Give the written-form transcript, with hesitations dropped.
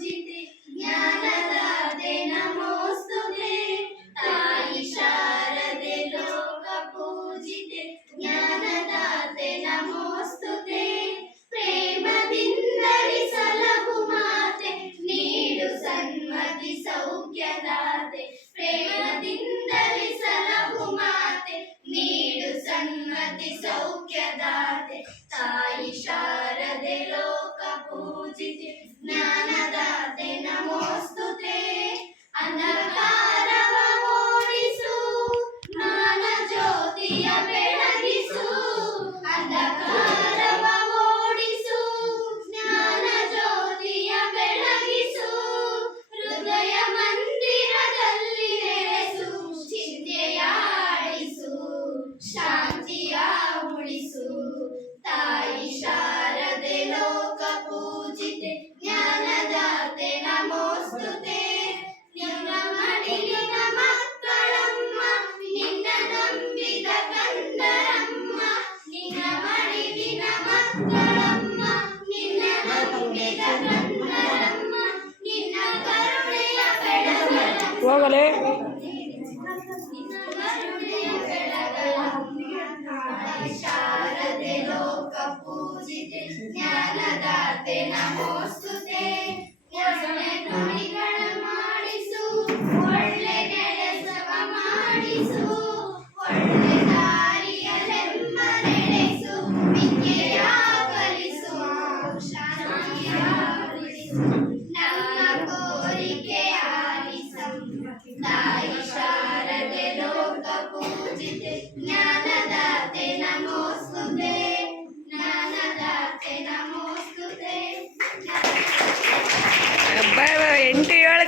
ಪೂಜಿತೆ ಜ್ಞಾನದಾತೆ ನಮೋಸ್ತುತೆ ತಾಯಿ ಶಾರದೆ ಲೋಕ ಪೂಜಿತೆ ಜ್ಞಾನದಾತೆ ನಮೋಸ್ತುತೆ ಪ್ರೇಮದಿಂದಲಿ ಸಲಹು ಮಾತೆ ನೀಡು ಸನ್ಮತಿ ಸೌಖ್ಯದಾತೆ ಪ್ರೇಮದಿಂದಲಿ ಸಲಹು ಮಾತೆ ನೀಡು ಸನ್ಮತಿ ಸೌಖ್ಯದಾತೆ ತಾಯಿ ಶಾರದೆ ಲೋಕ ಪೂಜಿತೆ ಜ್ಞಾನದಾತೆ ನಮೋಸ್ತುತೆ ಅಂಧಕಾರವ ಓಡಿಸು ಜ್ಞಾನ ಜ್ಯೋತಿಯ ಬೆಳಗಿಸು ಅಂಧಕಾರವ ಓಡಿಸು ಜ್ಞಾನ ಜ್ಯೋತಿಯ ಬೆಳಗಿಸು ಹೃದಯ ಮಂದಿರದಲ್ಲಿ ನೆಲೆಸು ಚಿಂತೆಯ ಆಡಿಸು ಶಾಂತಿಯ ಉಳಿಸು ತಾಯಿ ಶಾರದೆ ಲೋಕ ಪೂಜಿತೆ ಜ್ಞಾನದಾತೆ ನಮೋಸ್ತುತೆ ನಿನ್ನ ಮಡಿಲಿನ ಮಕ್ಕಳಮ್ಮ ನಿನ್ನ ನಂಬಿದ ಕಂದರಮ್ಮ ನಿನ್ನ ಮಡಿಲಿನ ಮಕ್ಕಳಮ್ಮ ನಿನ್ನ ನಂಬಿದ ಕಂದರಮ್ಮ ನಿನ್ನ ಕರುಣೆಯ ಬೆಳಗಲಮ್ಮ ಹೋಗಲೇ ಶಾರದೆ ಲೋಕ ಪೂಜಿತೆ ಜ್ಞಾನದಾತೆ ನಮೋಸ್ತುತೆ ಒಳ್ಳೆ ನುಡಿಗಳ ಮಾಡಿಸು ಒಳ್ಳೆ ಕೆಲಸವ ಮಾಡಿಸು ಒಳ್ಳೆ ದಾರಿಯಲೆಮ್ಮ ನಡೆಸು ವಿದ್ಯೆಯ ಕಲಿಸು ಶಾಂತಿಯ ಉಳಿಸು